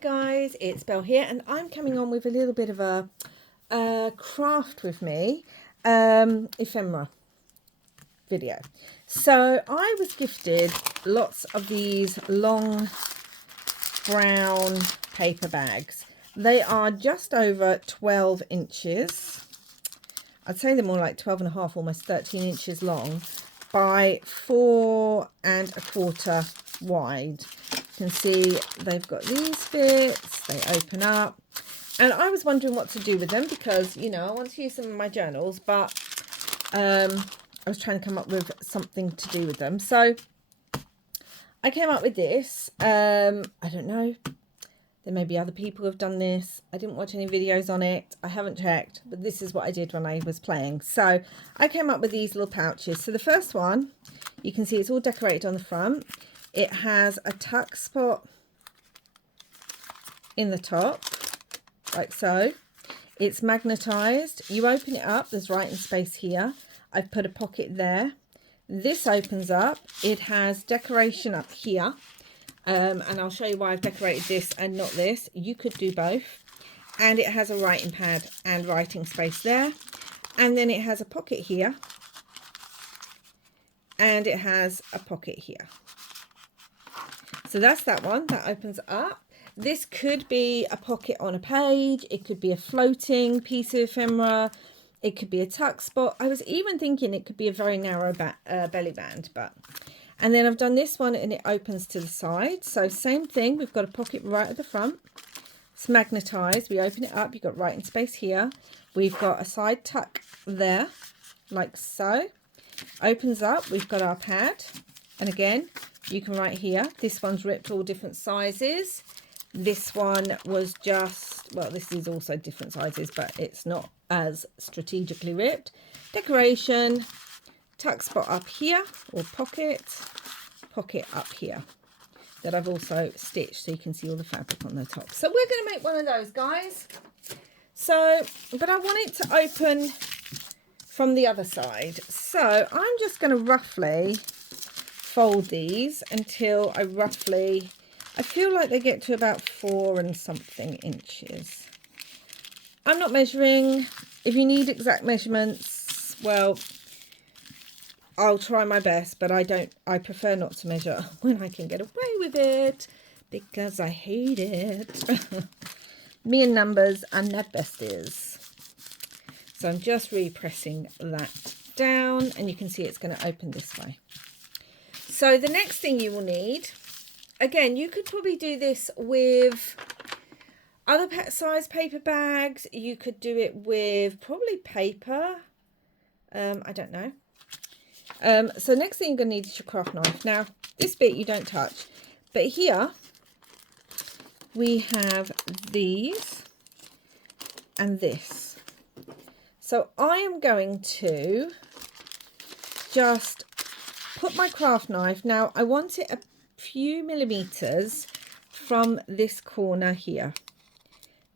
guys, it's Belle here, and I'm coming on with a little bit of a craft with me ephemera video. So I was gifted lots of these long brown paper bags. They are just over 12 inches. I'd say they're more like 12 and a half, almost 13 inches long by 4 1/4 wide. You can see they've got these bits, they open up, and I was wondering what to do with them because, you know, I want to use them in my journals, but I was trying to come up with something to do with them. So I came up with this. I don't know, there may be other people who have done this. I didn't watch any videos on it, I haven't checked, but this is what I did when I was playing. So I came up with these little pouches. So the first one, you can see it's all decorated on the front. It has a tuck spot in the top, like so. It's magnetized. You open it up, there's writing space here. I've put a pocket there. This opens up. It has decoration up here. And I'll show you why I've decorated this and not this. You could do both. And it has a writing pad and writing space there. And then it has a pocket here. And it has a pocket here. So that's that one. That opens up. This could be a pocket on a page. It could be a floating piece of ephemera. It could be a tuck spot. I was even thinking it could be a very narrow belly band. And then I've done this one and it opens to the side. So same thing. We've got a pocket right at the front. It's magnetized. We open it up. You've got writing space here. We've got a side tuck there, like so. Opens up. We've got our pad. And again, you can write here. This one's ripped all different sizes. This one was just, well, this is also different sizes, but it's not as strategically ripped. Decoration, tuck spot up here, or pocket up here, that I've also stitched so you can see all the fabric on the top. So we're going to make one of those, guys. So, but I want it to open from the other side. So I'm just going to roughly fold these until I feel like they get to about 4 and something inches. I'm not measuring. If you need exact measurements, well, I'll try my best, but I prefer not to measure when I can get away with it because I hate it. Me and numbers are not besties. So I'm just repressing that down, and you can see it's going to open this way. So the next thing you will need, again, you could probably do this with other size paper bags. You could do it with probably paper. I don't know. So next thing you're going to need is your craft knife. Now, this bit you don't touch. But here we have these and this. So I am going to just put my craft knife. Now, I want it a few millimeters from this corner here,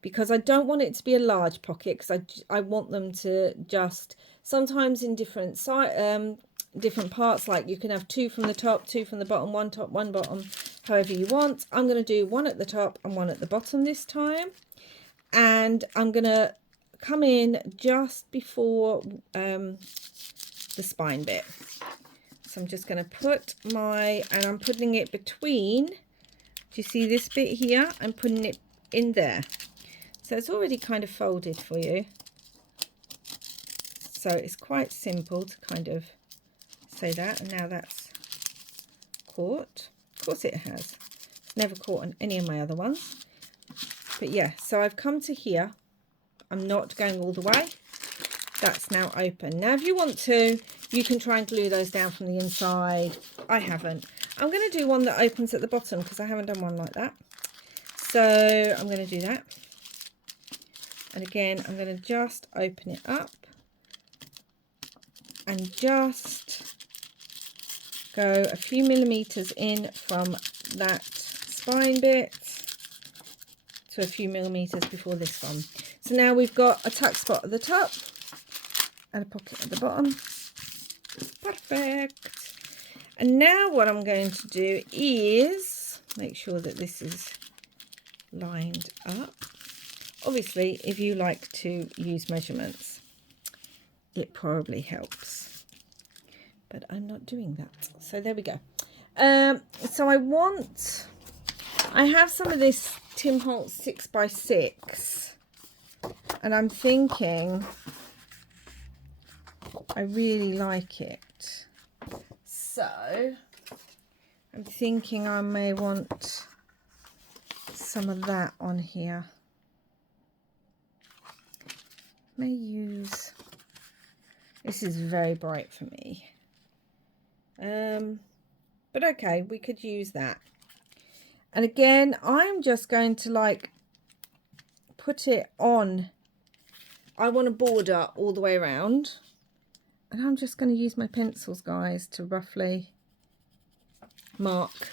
because I don't want it to be a large pocket, because I want them to just, sometimes in different parts, like you can have 2 from the top, 2 from the bottom, 1 top, 1 bottom, however you want. I'm going to do 1 at the top and 1 at the bottom this time, and I'm going to come in just before the spine bit. So I'm just going to put and I'm putting it between, do you see this bit here? I'm putting it in there. So it's already kind of folded for you. So it's quite simple to kind of say that. And now that's caught. Of course it has. It's never caught on any of my other ones. But yeah, so I've come to here. I'm not going all the way. That's now open. Now if you want to, you can try and glue those down from the inside. I haven't. I'm going to do one that opens at the bottom because I haven't done one like that. So I'm going to do that. And again, I'm going to just open it up and just go a few millimeters in from that spine bit to a few millimeters before this one. So now we've got a tuck spot at the top and a pocket at the bottom. Perfect. And now what I'm going to do is make sure that this is lined up. Obviously, if you like to use measurements, it probably helps, but I'm not doing that. So there we go. So I have some of this Tim Holtz 6x6, and I'm thinking I really like it. So I'm thinking I may want some of that on here. May use, this is very bright for me, but okay, we could use that. And again, I'm just going to like put it on. I want a border all the way around, and I'm just going to use my pencils, guys, to roughly mark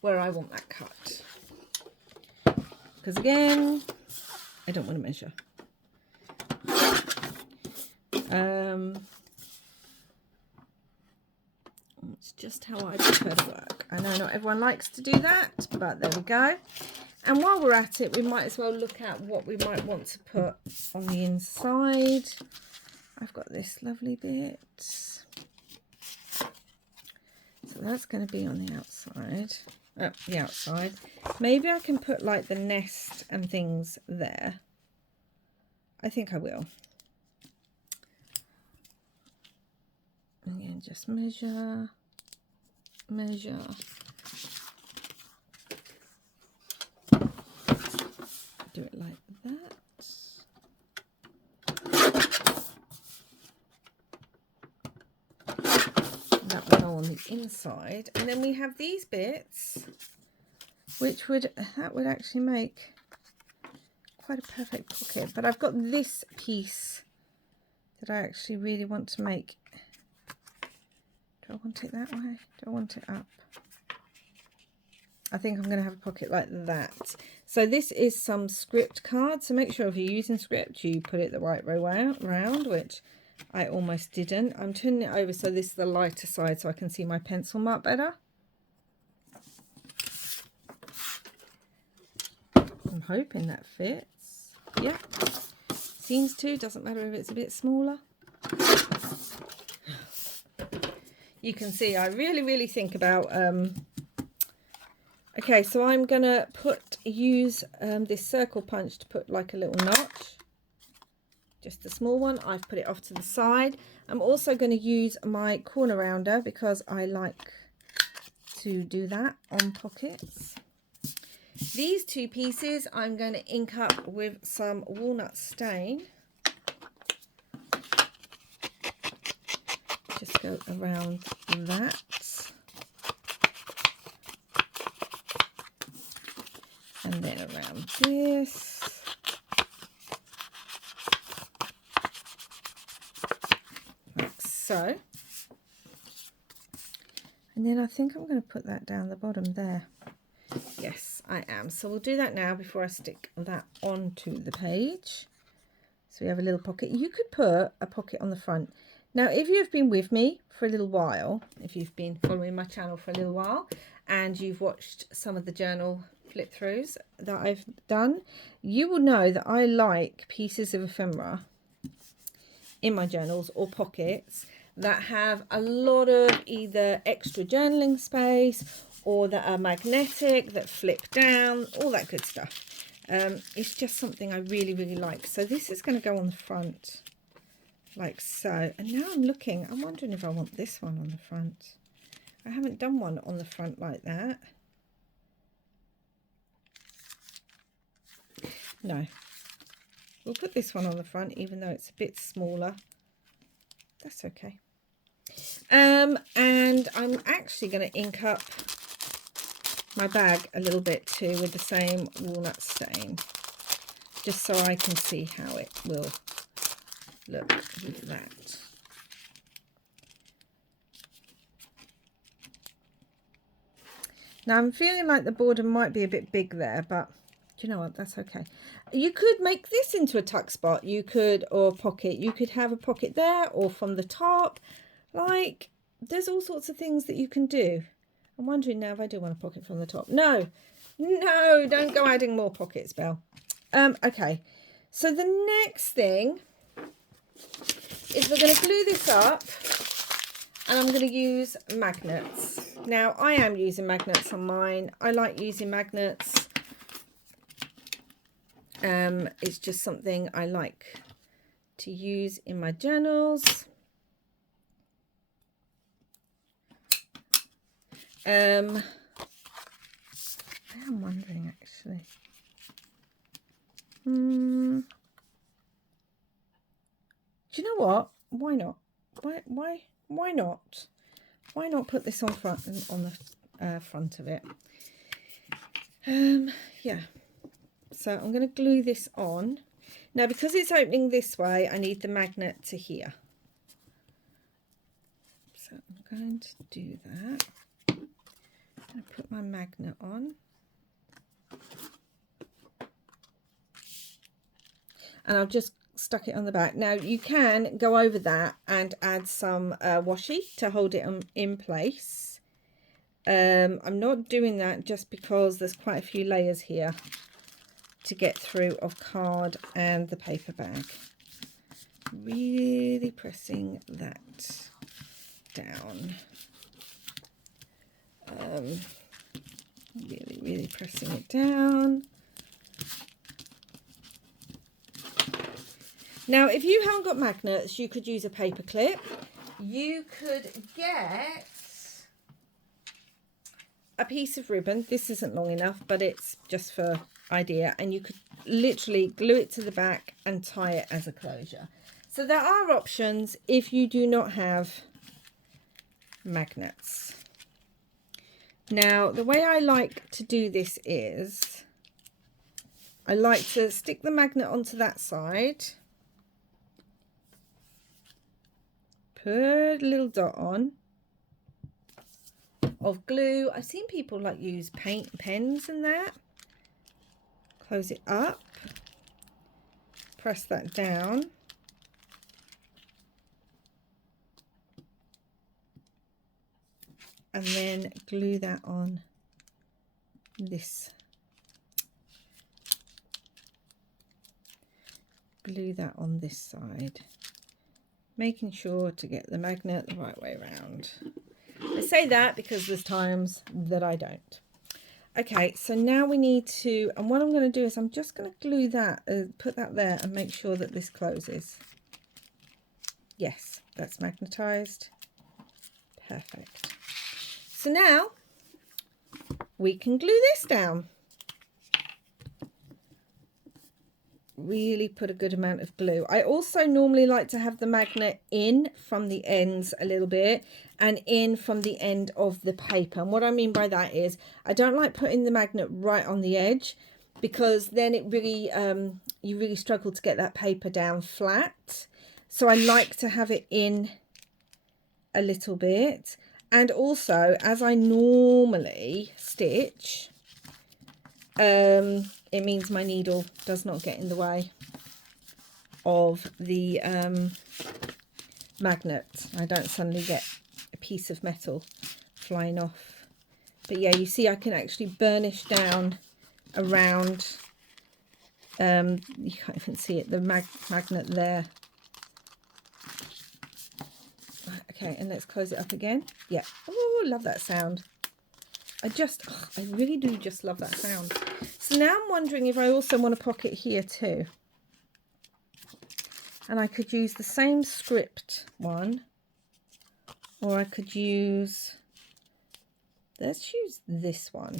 where I want that cut, because again, I don't want to measure. It's just how I prefer to work. I know not everyone likes to do that, but there we go. And while we're at it, we might as well look at what we might want to put on the inside. I've got this lovely bit, so that's going to be on the outside. The outside. Maybe I can put like the nest and things there. I think I will. Again, just measure. Do it like that. That will go on the inside, and then we have these bits, which would actually make quite a perfect pocket. But I've got this piece that I actually really want to make. Do I want it that way? Do I want it up? I think I'm going to have a pocket like that. So this is some script card. So make sure if you're using script, you put it the right way around, which I almost didn't. I'm turning it over so this is the lighter side so I can see my pencil mark better. I'm hoping that fits. Yeah, seems to. Doesn't matter if it's a bit smaller. You can see I really think about okay, so I'm gonna use this circle punch to put like a little notch, just a small one. I've put it off to the side. I'm also going to use my corner rounder because I like to do that on pockets. These two pieces I'm going to ink up with some walnut stain. Just go around that. And then around this. Like so. And then I think I'm going to put that down the bottom there. Yes, I am. So we'll do that now before I stick that onto the page. So we have a little pocket. You could put a pocket on the front. Now, if you've been with me for a little while, if you've been following my channel for a little while, and you've watched some of the journal flip throughs that I've done, you will know that I like pieces of ephemera in my journals or pockets that have a lot of either extra journaling space or that are magnetic, that flip down, all that good stuff. It's just something I really like. So this is going to go on the front. Like so. And now I'm wondering if I want this one on the front. I haven't done one on the front like that. No. We'll put this one on the front, even though it's a bit smaller. That's okay. And I'm actually going to ink up my bag a little bit too with the same walnut stain, just so I can see how it will look with that. Now I'm feeling like the border might be a bit big there, but do you know what, that's okay. You could make this into a tuck spot, you could, or pocket. You could have a pocket there or from the top. Like, there's all sorts of things that you can do. I'm wondering now if I do want a pocket from the top. No, No, don't go adding more pockets, Belle. Okay, so the next thing is we're going to glue this up, and I'm going to use magnets. Now, I am using magnets on mine. I like using magnets. It's just something I like to use in my journals. I am wondering actually. Do you know what? Why not? Why not? Why not put this on the front of it? Yeah. So I'm going to glue this on. Now, because it's opening this way, I need the magnet to here. So I'm going to do that. I'm going to put my magnet on. And I've just stuck it on the back. Now, you can go over that and add some washi to hold it in place. I'm not doing that just because there's quite a few layers here to get through of card and the paper bag. Really pressing that down. Really pressing it down. Now, if you haven't got magnets, you could use a paper clip. You could get a piece of ribbon. This isn't long enough, but it's just for idea. And you could literally glue it to the back and tie it as a closure. So there are options if you do not have magnets. Now, the way I like to do this is I like to stick the magnet onto that side, put a little dot on of glue. I've seen people like use paint pens and that. Close it up, press that down, and then glue that on this. Glue that on this side, making sure to get the magnet the right way around. I say that because there's times that I don't. Okay, so now we need to, and what I'm going to do is I'm just going to glue that, put that there and make sure that this closes. Yes, that's magnetized. Perfect. So now we can glue this down. Really put a good amount of glue. I also normally like to have the magnet in from the ends a little bit and in from the end of the paper. And what I mean by that is I don't like putting the magnet right on the edge, because then it really you really struggle to get that paper down flat. So I like to have it in a little bit. And also, as I normally stitch, it means my needle does not get in the way of the magnet. I don't suddenly get a piece of metal flying off. But yeah, you see I can actually burnish down around, you can't even see it, the magnet there. Okay, and let's close it up again. Yeah, oh, love that sound. I really do just love that sound. So now I'm wondering if I also want a pocket here too. And I could use the same script one, or I could use, let's use this one.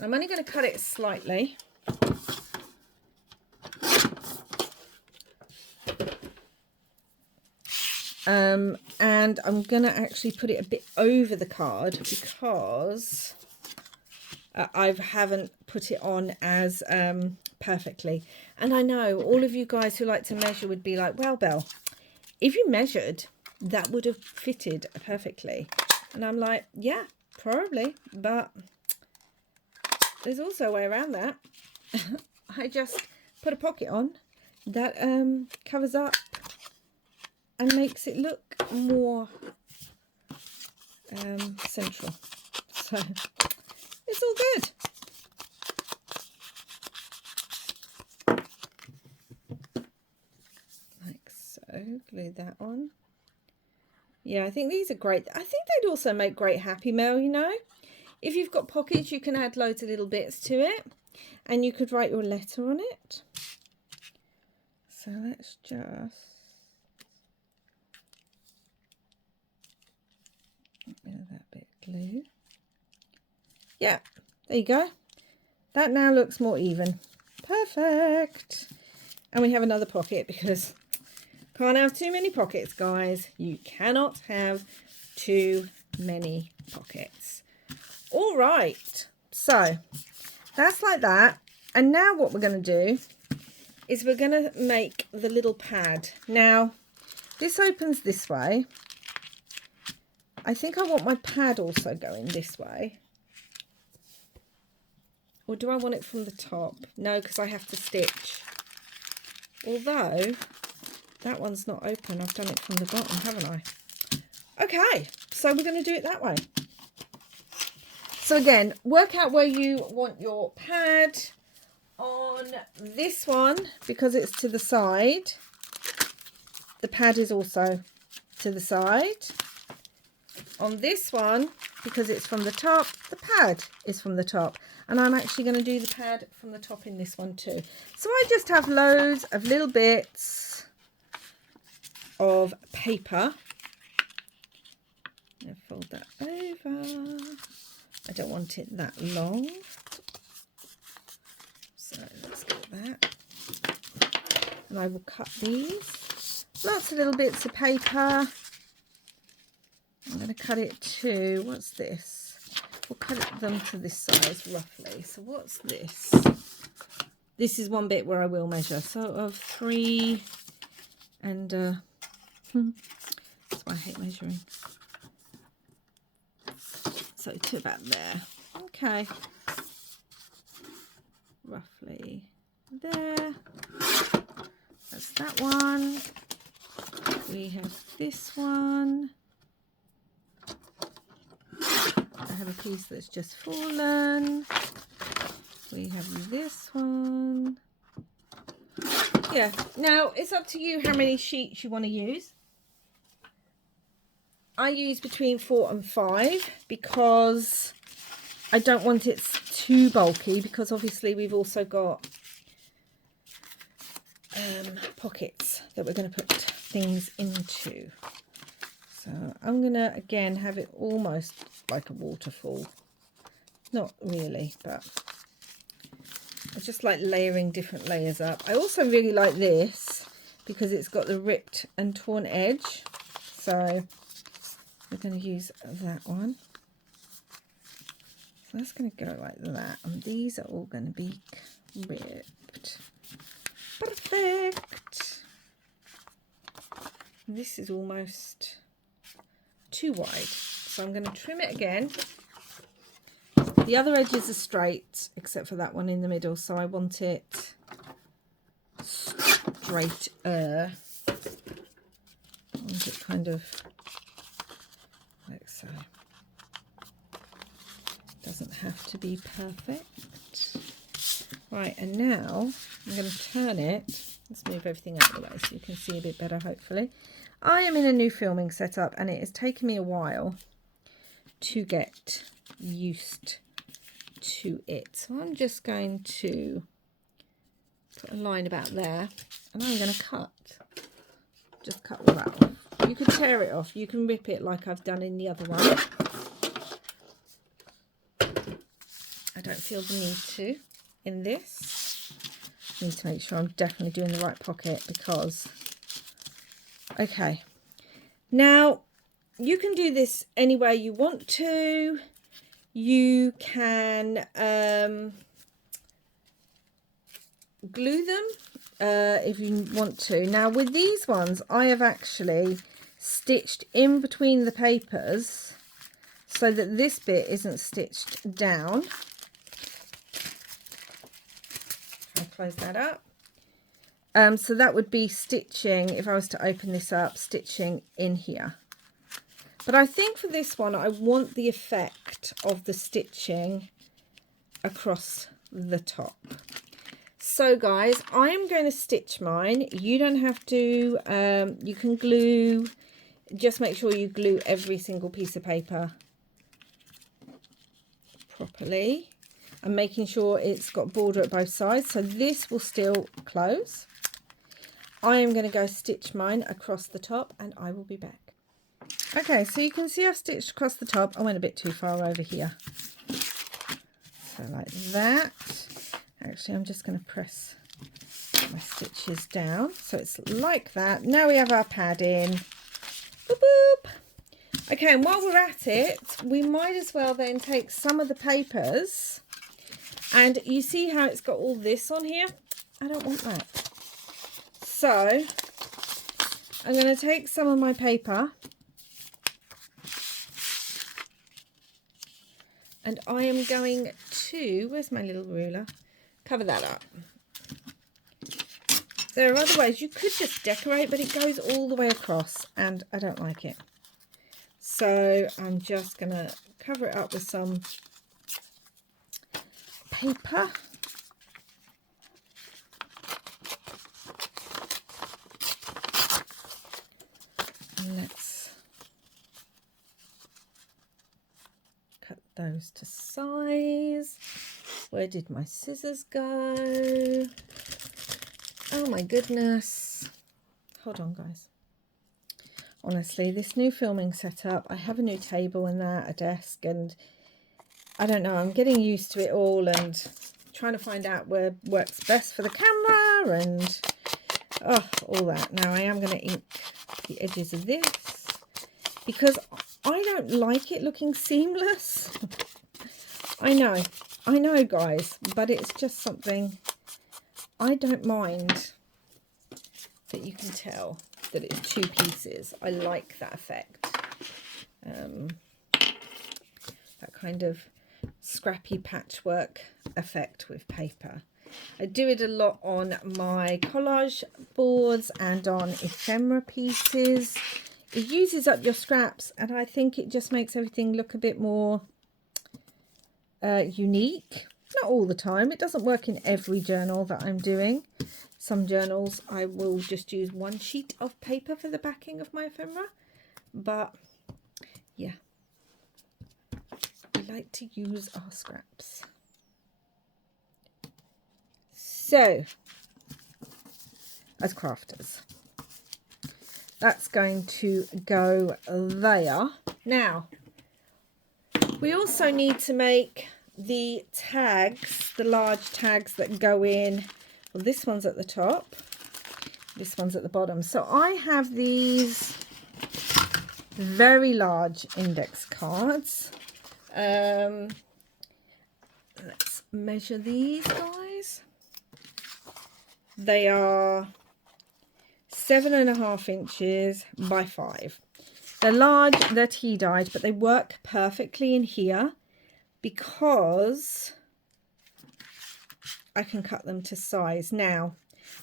I'm only going to cut it slightly. And I'm going to actually put it a bit over the card because I haven't put it on as perfectly. And I know all of you guys who like to measure would be like, well, Belle, if you measured, that would have fitted perfectly. And I'm like, yeah, probably, but there's also a way around that. I just put a pocket on that covers up and makes it look more central. So it's all good. glue that on. Yeah, I think these are great. I think they'd also make great Happy Mail, you know. If you've got pockets, you can add loads of little bits to it. And you could write your letter on it. So let's just get rid of that bit of glue. Yeah, there you go. That now looks more even. Perfect. And we have another pocket because can't have too many pockets, guys. You cannot have too many pockets. All right, so that's like that. And now what we're going to do is we're going to make the little pad. Now, this opens this way. I think I want my pad also going this way. Or do I want it from the top? No, because I have to stitch. Although, that one's not open. I've done it from the bottom, haven't I? Okay, so we're going to do it that way. So again, work out where you want your pad. On this one, because it's to the side, the pad is also to the side. On this one, because it's from the top, the pad is from the top. And I'm actually going to do the pad from the top in this one too. So I just have loads of little bits of paper. I'll fold that over. I don't want it that long. So let's get that. And I will cut these. Lots of little bits of paper. I'm going to cut it to, what's this? We'll cut them to this size roughly. So what's this? This is one bit where I will measure. So of 3 and that's why I hate measuring. So to about there. Okay. Roughly there. That's that one. We have this one. I have a piece that's just fallen. We have this one. Yeah, now it's up to you how many sheets you want to use. I use between 4 and 5 because I don't want it too bulky, because obviously we've also got pockets that we're going to put things into. So I'm going to again have it almost like a waterfall. Not really, but I just like layering different layers up. I also really like this because it's got the ripped and torn edge. So we're going to use that one. So that's going to go like that. And these are all going to be ripped. Perfect. This is almost too wide. So I'm going to trim it again. The other edges are straight, except for that one in the middle. So I want it straighter. I want it kind of like so. Doesn't have to be perfect. Right, and now I'm going to turn it. Let's move everything out of the way so you can see a bit better, hopefully. I am in a new filming setup and it has taken me a while to get used to it. So I'm just going to put a line about there and I'm going to cut. Just cut all that off. You can tear it off. You can rip it like I've done in the other one. I don't feel the need to in this. I need to make sure I'm definitely doing the right pocket because... Okay. Now, you can do this any way you want to. You can glue them if you want to. Now, with these ones, I have actually stitched in between the papers so that this bit isn't stitched down. I'll close that up. So that would be stitching, if I was to open this up, stitching in here. But I think for this one, I want the effect of the stitching across the top. So guys, I am going to stitch mine. You don't have to, you can glue, just make sure you glue every single piece of paper properly. And making sure it's got border at both sides, so this will still close. I am going to go stitch mine across the top and I will be back. Okay, so you can see I've stitched across the top. I went a bit too far over here. So like that. Actually, I'm just going to press my stitches down. So it's like that. Now we have our padding. Boop, boop. Okay, and while we're at it, we might as well then take some of the papers. And you see how it's got all this on here? I don't want that. So I'm going to take some of my paper and I am going to, where's my little ruler? Cover that up. There are other ways. You could just decorate, but it goes all the way across and I don't like it. So I'm just going to cover it up with some paper. And let's cut those to size. Where did my scissors go? Oh my goodness. Hold on, guys. Honestly, this new filming setup, I have a new table and that, a desk, and I don't know, I'm getting used to it all and trying to find out where works best for the camera and all that. Now I am going to ink the edges of this because I don't like it looking seamless. I know guys, but it's just something I don't mind that you can tell that it's two pieces. I like that effect. That kind of scrappy patchwork effect with paper. I do it a lot on my collage boards and on ephemera pieces. It uses up your scraps and I think it just makes everything look a bit more unique. Not all the time. It doesn't work in every journal that I'm doing. Some journals I will just use one sheet of paper for the backing of my ephemera. But yeah, we like to use our scraps. So, as crafters, that's going to go there. Now, we also need to make the tags, the large tags that go in. Well, this one's at the top, this one's at the bottom. So I have these very large index cards. Let's measure these guys. They are 7.5 inches by 5. They're large, they're tea dyed, but they work perfectly in here because I can cut them to size. Now,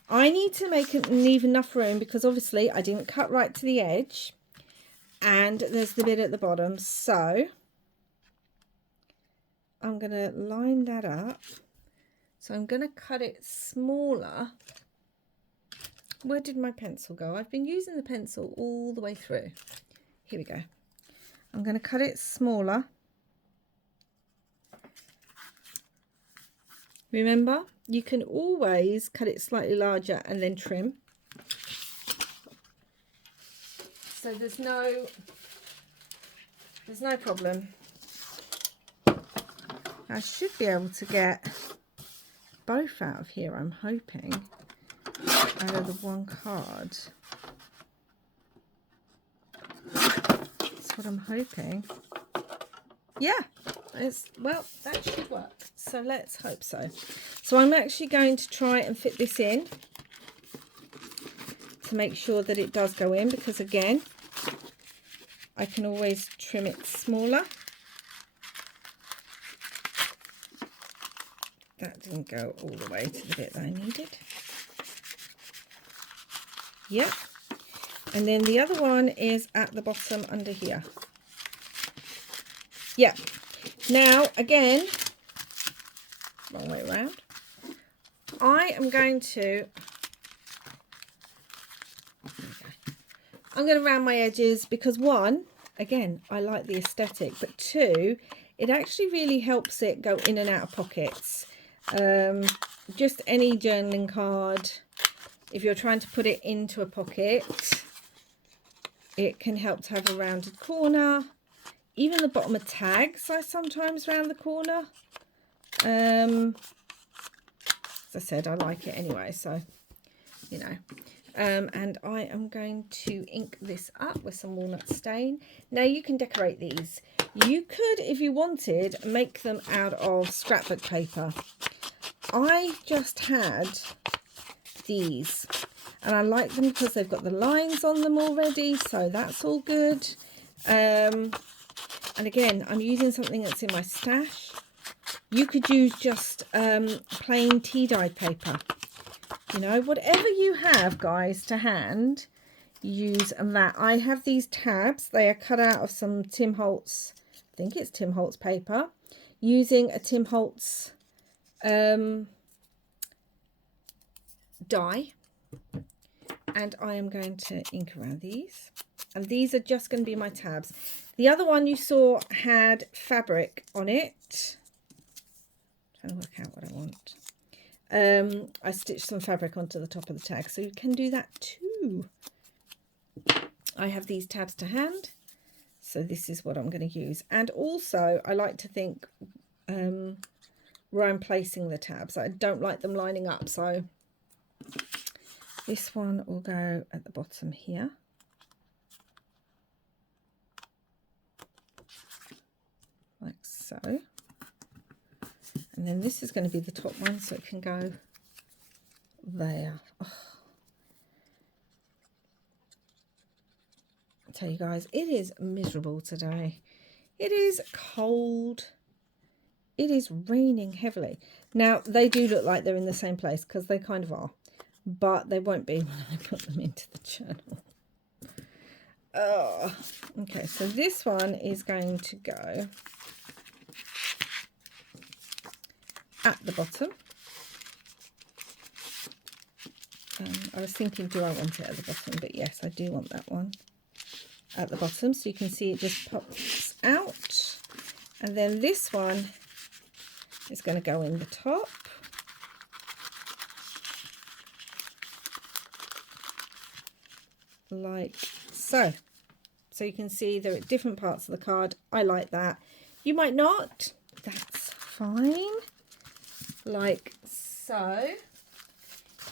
I need to leave enough room because obviously I didn't cut right to the edge and there's the bit at the bottom. So I'm going to line that up. So I'm going to cut it smaller. Where did my pencil go? I've been using the pencil all the way through. Here we go. I'm going to cut it smaller. Remember, you can always cut it slightly larger and then trim. So there's no problem. I should be able to get both out of here, I'm hoping, out of the one card. That's what I'm hoping. Yeah, well, that should work. So let's hope so. So I'm actually going to try and fit this in to make sure that it does go in, because again, I can always trim it smaller. That didn't go all the way to the bit that I needed. Yep. And then the other one is at the bottom under here. Yeah. Now, again, wrong way around. I am going to, I'm going to round my edges because one, again, I like the aesthetic, but two, it actually really helps it go in and out of pockets. Just any journaling card, if you're trying to put it into a pocket, it can help to have a rounded corner. Even the bottom of tags, I sometimes round the corner. As I said, I like it anyway, so, you know. And I am going to ink this up with some walnut stain. Now you can decorate these. You could, if you wanted, make them out of scrapbook paper. I just had these and I like them because they've got the lines on them already, so that's all good. And again, I'm using something that's in my stash. You could use just plain tea dyed paper. You know, whatever you have, guys, to hand, use that. I have these tabs. They are cut out of some Tim Holtz, I think it's Tim Holtz paper, using a Tim Holtz die. And I am going to ink around these. And these are just going to be my tabs. The other one you saw had fabric on it. I'm trying to work out what I want. I stitched some fabric onto the top of the tag, so you can do that too. I have these tabs to hand, so this is what I'm going to use. And also I like to think where I'm placing the tabs. I don't like them lining up, so this one will go at the bottom here. Like so. And then this is going to be the top one, so it can go there. Oh. I tell you guys, it is miserable today. It is cold. It is raining heavily. Now, they do look like they're in the same place because they kind of are, but they won't be when I put them into the journal. Oh, okay, so this one is going to go at the bottom. I was thinking, do I want it at the bottom? But yes, I do want that one at the bottom, so you can see it just pops out. And then this one is going to go in the top. Like so. So you can see they're at different parts of the card. I like that. You might not. That's fine. Like so.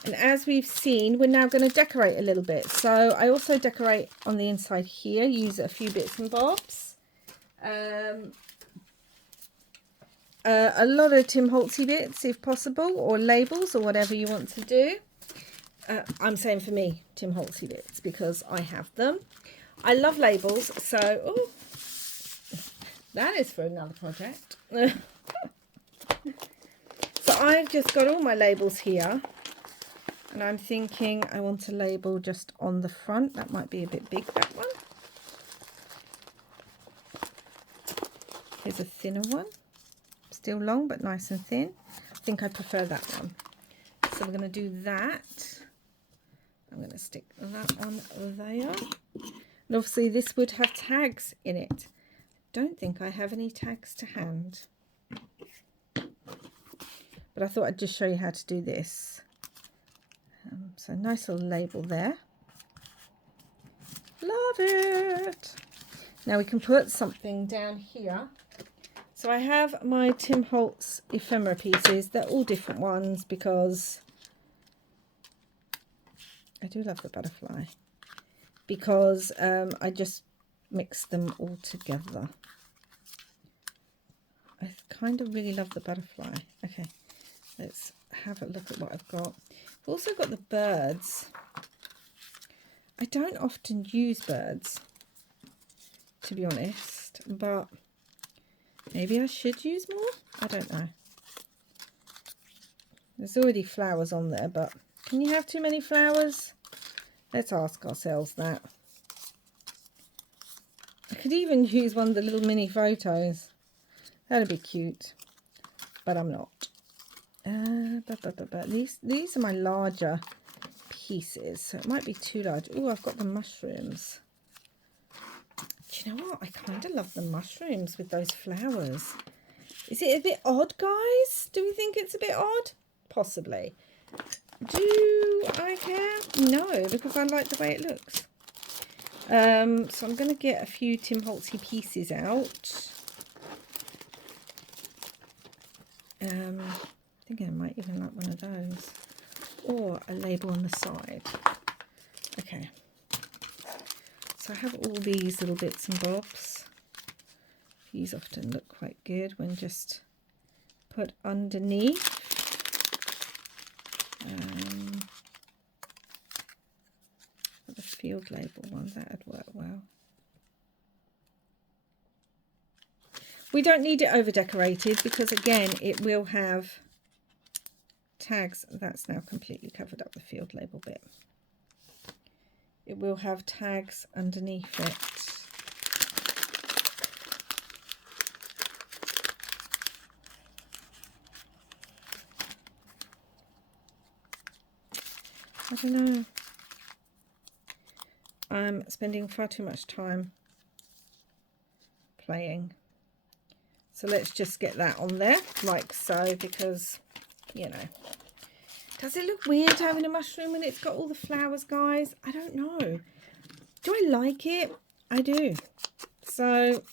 And as we've seen, we're now going to decorate a little bit. So I also decorate on the inside here, use a few bits and bobs. A lot of Tim Holtzy bits if possible, or labels, or whatever you want to do. I'm saying for me, Tim Holtzy bits, because I have them. I love labels, so oh, that is for another project. So I've just got all my labels here. And I'm thinking I want a label just on the front. That might be a bit big, that one. Here's a thinner one. Still long, but nice and thin. I think I prefer that one. So we're going to do that. I'm going to stick that on there. And obviously this would have tags in it. Don't think I have any tags to hand. But I thought I'd just show you how to do this. So nice little label there. Love it. Now we can put something down here. So I have my Tim Holtz ephemera pieces. They're all different ones because I do love the butterfly. Because I just mix them all together. I kind of really love the butterfly. Okay, let's have a look at what I've got. I've also got the birds. I don't often use birds, to be honest, but maybe I should use more? I don't know. There's already flowers on there, but can you have too many flowers? Let's ask ourselves that. I could even use one of the little mini photos. That'd be cute, but I'm not. These are my larger pieces, so it might be too large. Oh, I've got the mushrooms. Do you know what? I kind of love the mushrooms with those flowers. Is it a bit odd, guys? Do we think it's a bit odd? Possibly. Do I care? No, because I like the way it looks. So I'm going to get a few Tim Holtzy pieces out. I'm thinking I might even like one of those. Or a label on the side. Okay. So I have all these little bits and bobs. These often look quite good when just put underneath. The field label one, that would work well. We don't need it over decorated because again it will have tags. That's now completely covered up the field label bit. It will have tags underneath it. I don't know. I'm spending far too much time playing. So let's just get that on there like so, because, you know. Does it look weird having a mushroom when it's got all the flowers, guys? I don't know. Do I like it? I do. So,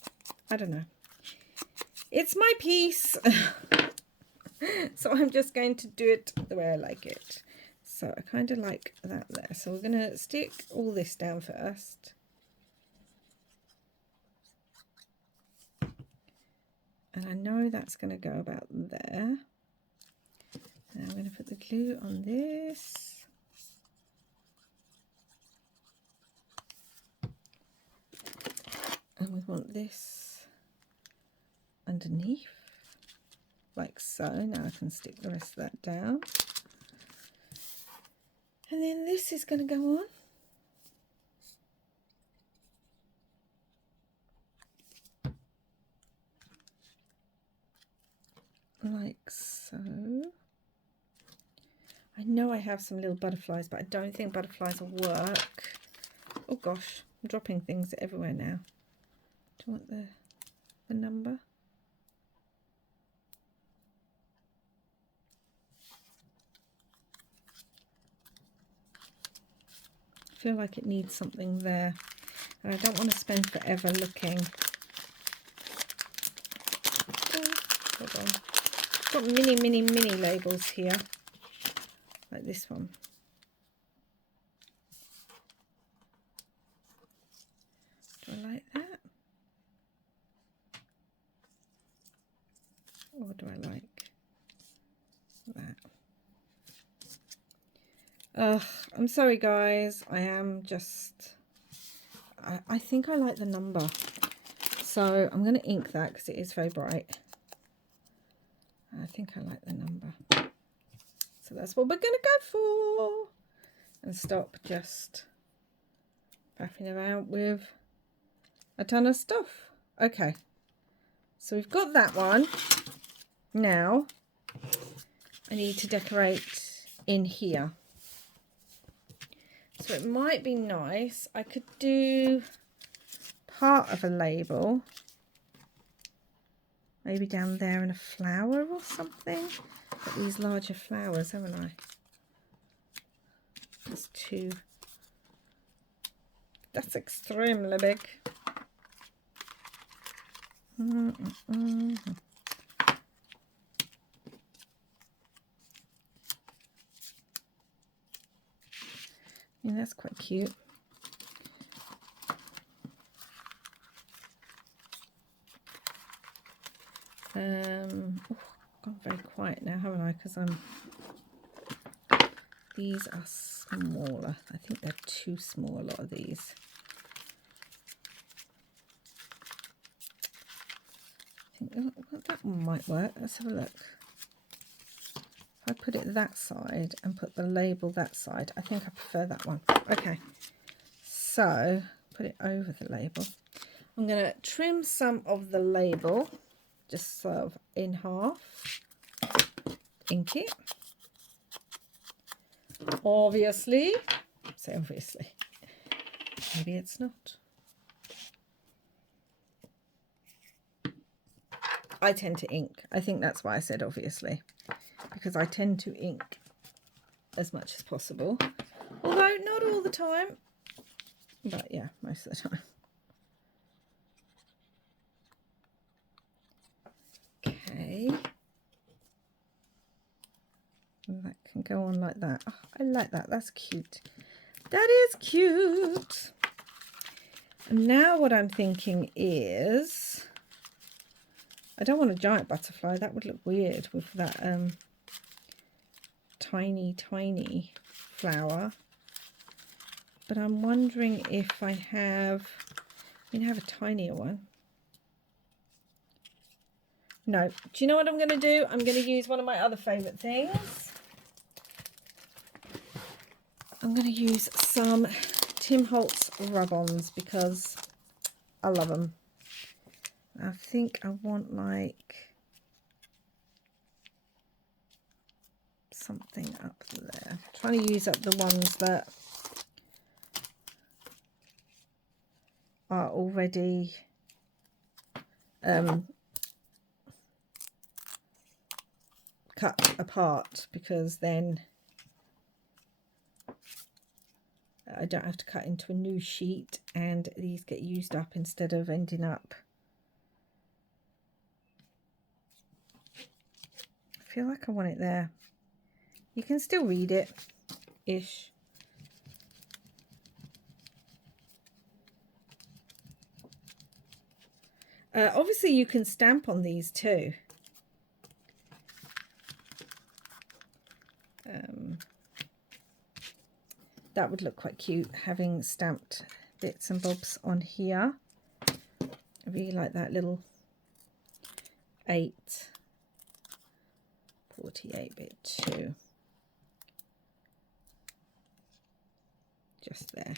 I don't know. It's my piece. So I'm just going to do it the way I like it. So I kind of like that there. So we're going to stick all this down first. And I know that's going to go about there. Now I'm going to put the glue on this. And we want this underneath, like so. Now I can stick the rest of that down. And then this is going to go on. Like so. I know I have some little butterflies, but I don't think butterflies will work. Oh gosh, I'm dropping things everywhere now. Do you want the number? I feel like it needs something there. And I don't want to spend forever looking. Oh, hold on. I've got mini labels here. Like this one. Do I like that? Or do I like that? Ugh, I'm sorry guys, I am just, I think I like the number. So I'm going to ink that because it is very bright. I think I like the number. So that's what we're going to go for. And stop just faffing around with a ton of stuff. Okay, so we've got that one. Now I need to decorate in here. So it might be nice, I could do part of a label, maybe down there in a flower or something. Got these larger flowers, haven't I? That's too, that's extremely big. I mean, that's quite cute. Oh, gone very quiet now, haven't I? Because these are smaller. I think they're too small, a lot of these. I think that one might work. Let's have a look. I put it that side and put the label that side. I think I prefer that one. Okay, so put it over the label. I'm going to trim some of the label, just sort of in half. ink it. Obviously. Say obviously. Maybe it's not. I tend to ink. I think that's why I said obviously, because I tend to ink as much as possible. Although not all the time, but yeah, most of the time. Okay. And that can go on like that. Oh, I like that. That's cute. That is cute. And now what I'm thinking is, I don't want a giant butterfly. That would look weird with that tiny flower. But I'm wondering if I have a tinier one. No. Do you know what I'm going to do? I'm going to use one of my other favourite things. I'm going to use some Tim Holtz rub-ons because I love them. I think I want like something up there. I'm trying to use up the ones that are already cut apart, because then I don't have to cut into a new sheet and these get used up instead of ending up. I feel like I want it there. You can still read it ish. Obviously you can stamp on these too. That would look quite cute, having stamped bits and bobs on here. I really like that little 48-bit too. Just there.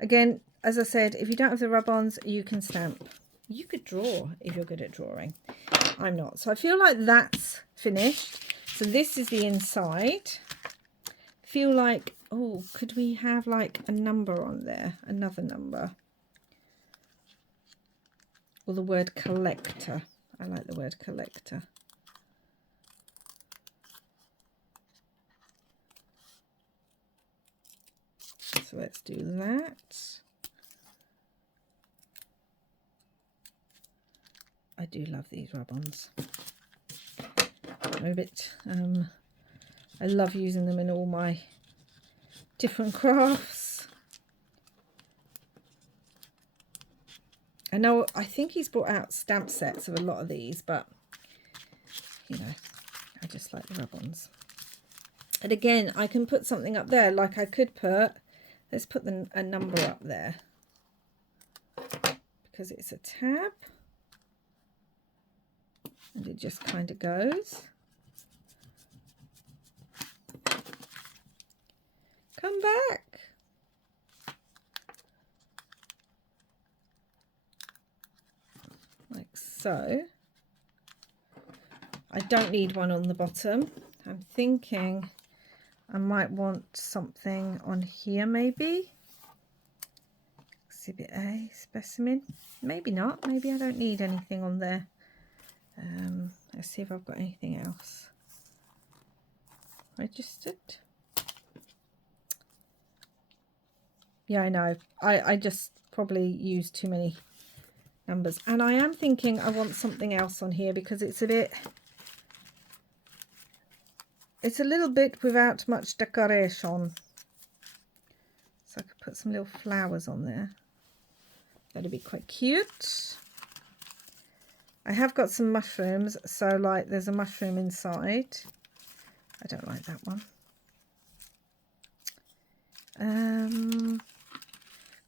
Again, as I said, if you don't have the rub-ons, you can stamp. You could draw if you're good at drawing. I'm not. So I feel like that's finished. So this is the inside. Feel like, oh, could we have like a number on there? Another number. Or the word collector. I like the word collector. So let's do that. I do love these rub-ons. I'm a bit, I love using them in all my different crafts. I think he's brought out stamp sets of a lot of these, but you know, I just like the rub-ons. And again, I can put something up there, like I could put, let's put a number up there because it's a tab and it just kind of goes. Come back. Like so. I don't need one on the bottom. I'm thinking I might want something on here maybe. Exhibit A, specimen. Maybe not. Maybe I don't need anything on there. Let's see if I've got anything else. Registered. Yeah, I know. I just probably used too many numbers. And I am thinking I want something else on here because it's a little bit without much decoration. So I could put some little flowers on there. That'd be quite cute. I have got some mushrooms, so like there's a mushroom inside. I don't like that one.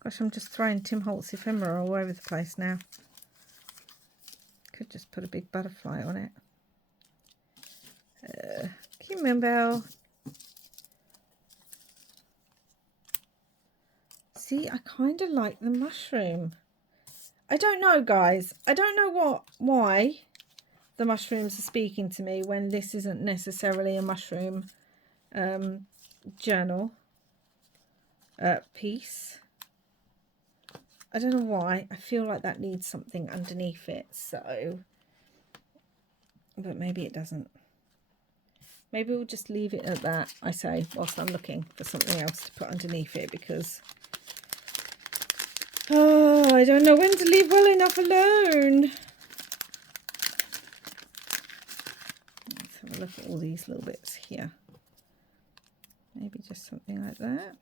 Gosh, I'm just throwing Tim Holtz ephemera all over the place now. Could just put a big butterfly on it. Bell. See, I kind of like the mushroom. I don't know, guys. I don't know why, the mushrooms are speaking to me when this isn't necessarily a mushroom journal piece. I don't know why. I feel like that needs something underneath it. So, but maybe it doesn't. Maybe we'll just leave it at that, I say, whilst I'm looking for something else to put underneath it, because I don't know when to leave well enough alone. Let's have a look at all these little bits here. Maybe just something like that.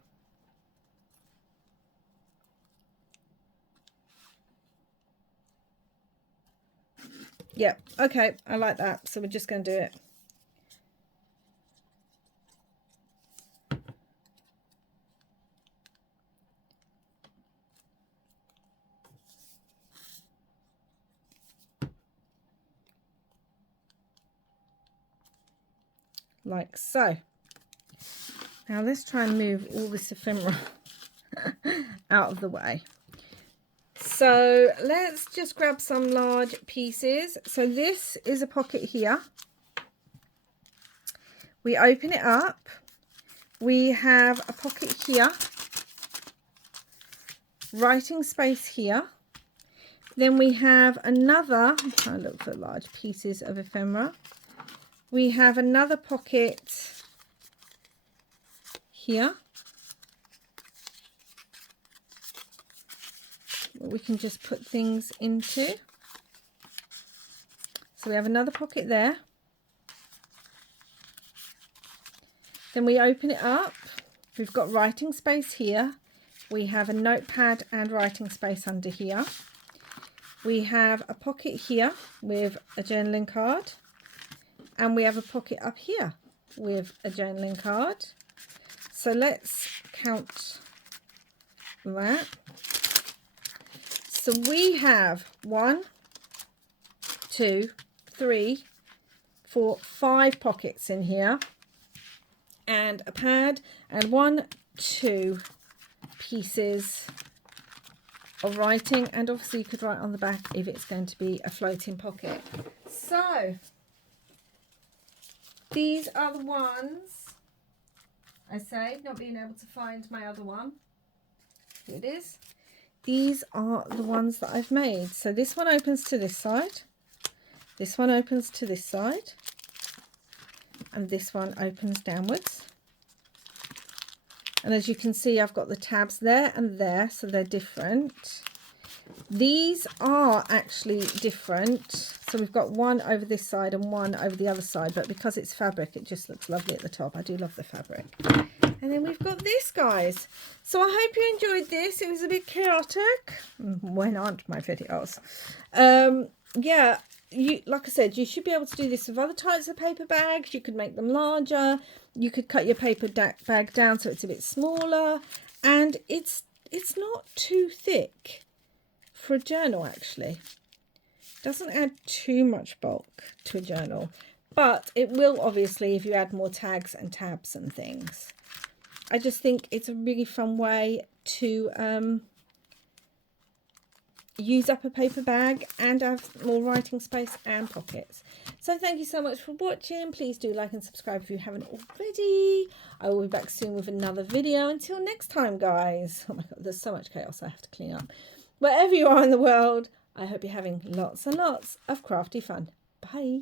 Yep, okay, I like that. So we're just going to do it. Like so. Now let's try and move all this ephemera out of the way. So let's just grab some large pieces. So this is a pocket here. We open it up. We have a pocket here. Writing space here. Then we have another, I'm trying to look for large pieces of ephemera. We have another pocket here. We can just put things into. So we have another pocket there. Then we open it up. We've got writing space here. We have a notepad and writing space under here. We have a pocket here with a journaling card. And we have a pocket up here with a journaling card. So let's count that. So we have 1, 2, 3, 4, 5 pockets in here, and a pad, and 1, 2 pieces of writing, and obviously you could write on the back if it's going to be a floating pocket. So these are the ones, I say, not being able to find my other one. Here it is. These are the ones that I've made. So this one opens to this side. This one opens to this side. And this one opens downwards. And as you can see, I've got the tabs there and there, so they're different. These are actually different. So we've got one over this side and one over the other side, but because it's fabric, it just looks lovely at the top. I do love the fabric. And then we've got this, guys. So I hope you enjoyed this. It was a bit chaotic. When aren't my videos? Yeah, like I said, you should be able to do this with other types of paper bags. You could make them larger. You could cut your paper bag down so it's a bit smaller. And it's not too thick for a journal, actually. Doesn't add too much bulk to a journal. But it will, obviously, if you add more tags and tabs and things. I just think it's a really fun way to use up a paper bag and have more writing space and pockets. So thank you so much for watching. Please do like and subscribe if you haven't already. I will be back soon with another video. Until next time, guys. Oh my god, there's so much chaos I have to clean up. Wherever you are in the world, I hope you're having lots and lots of crafty fun. Bye.